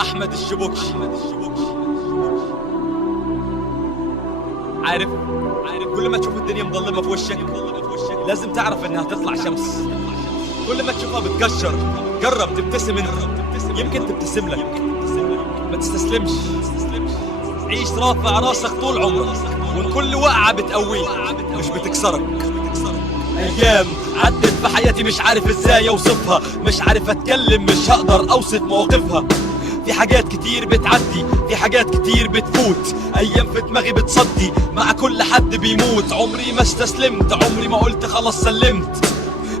أحمد الشبوكش. عارف كل ما تشوف الدنيا مظلمة في وشك لازم تعرف انها تطلع شمس. كل ما تشوفها بتكشر جرب تبتسم انت، يمكن تبتسم لك. ما تستسلمش، عيش رافع راسك طول عمرك، وكل وقعة بتقويك مش بتكسرك. ايام عدت في حياتي مش عارف ازاي اوصفها، مش عارف اتكلم، مش هقدر اوصف مواقفها. في حاجات كتير بتعدي، في حاجات كتير بتفوت، ايام في دماغي بتصدي مع كل حد بيموت. عمري ما استسلمت، عمري ما قلت خلاص سلمت.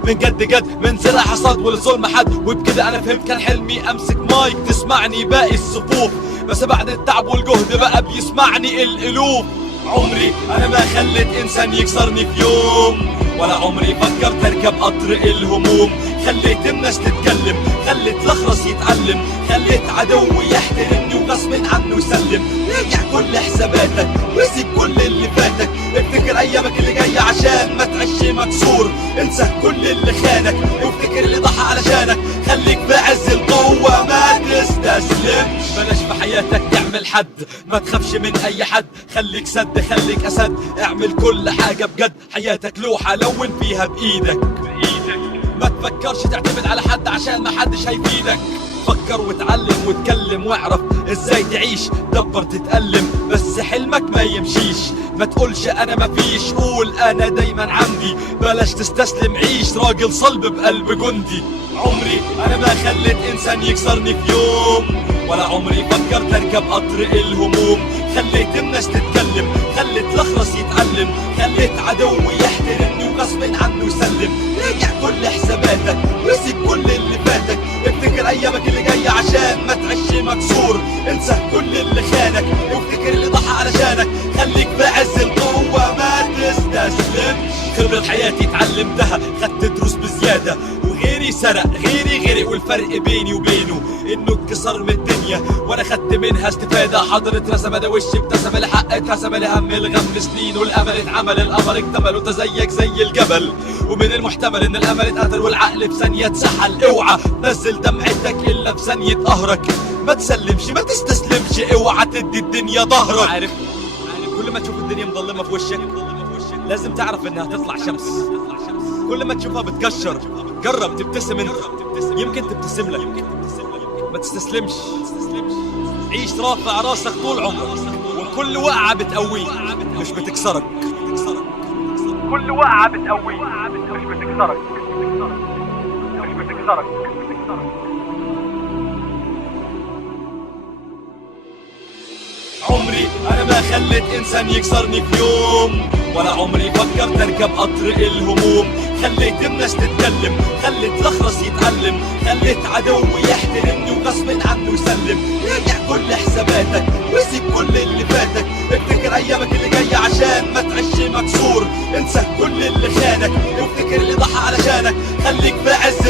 من جد من زرع حصاد ولظلم حد، وبكده انا فهمت كان حلمي امسك مايك تسمعني باقي الصفوف، بس بعد التعب والجهد بقى بيسمعني الالوف. عمري انا ما خليت انسان يكسرني في يوم، ولا عمري فكرت اركب قطر الهموم. خليت الناس تتكلم، خليت الاخرس يتعلم، خليت عدوي يحترمني وغصب عنه يسلم. راجع كل حساباتك وسيب كل اللي فاتك، افتكر ايامك اللي جايه عشان ما تعيش مكسور. انسى كل اللي خانك وافتكر اللي ضحى علشانك، خليك في عز القوه ما تستسلمش. بلاش في حياتك تعمل حد، ما تخافش من اي حد، خليك سد خليك اسد، اعمل كل حاجه بجد. حياتك لوحه لون فيها بايدك، ما تفكرش تعتمد على حد عشان ما حدش هيفيدك. فكر واتعلم واتكلم واعرف ازاي تعيش، دبر تتألم بس حلمك ما يمشيش. ما تقولش انا مفيش، قول انا دايما عندي. بلاش تستسلم، عيش راجل صلب بقلب جندي. عمري انا ما خليت انسان يكسرني في يوم، ولا عمري فكرت اركب قطر الهموم. خليت الناس تتكلم، خليت الاخرس يتعلم، خليت عدوي يحترمني وغصب عنه يسلم. راجع كل حساباتك وسيب كل اللي فاتك، افتكر ايامك اللي جايه عشان ما تعيش مكسور. انسى كل اللي خانك وافتكر اللي ضحى علشانك، خليك في عز القوه ما تستسلمش. خبرة حياتي اتعلمتها، خدت دروس بزياده، وغيري سرق غيري غرق، والفرق بيني وبينه انه اتكسر من الدنيا وانا خدت منها استفاده. حاضر اترسم انا وشي ابتسم، الحق اترسم الهم الغم سنين، والامل اتعمل القمر اكتمل، وانت زيك زي الجبل. ومن المحتمل ان الامل اتقتل والعقل في ثانيه اتسحل. اوعى تنزل دمعتك الا في ثانيه قهرك، ما تسلمش ما تستسلمش، اوعى تدي الدنيا ظهرك. عارف كل ما تشوف الدنيا مظلمه في وشك لازم تعرف انها تطلع شمس. كل ما تشوفها بتكشر جرب تبتسم انت، يمكن تبتسم لك. ما تستسلمش، عيش رافع راسك طول عمرك، وكل وقعة بتقويك مش بتكسرك. كل وقعة بتقويك مش بتكسرك، مش بتكسرك. عمري انا ما خليت انسان يكسرني في يوم، ولا عمري فكرت اركب قطر الهموم. خليت الناس تتكلم، خليت الاخرس يتعلم، خليت عدوي يحترمني وغصب عنه يسلم. راجع كل حساباتك وسيب كل اللي فاتك، افتكر ايامك اللي جايه عشان ما تعيش مكسور. انسى كل اللي خانك وافتكر اللي ضحى علشانك، خليك في عز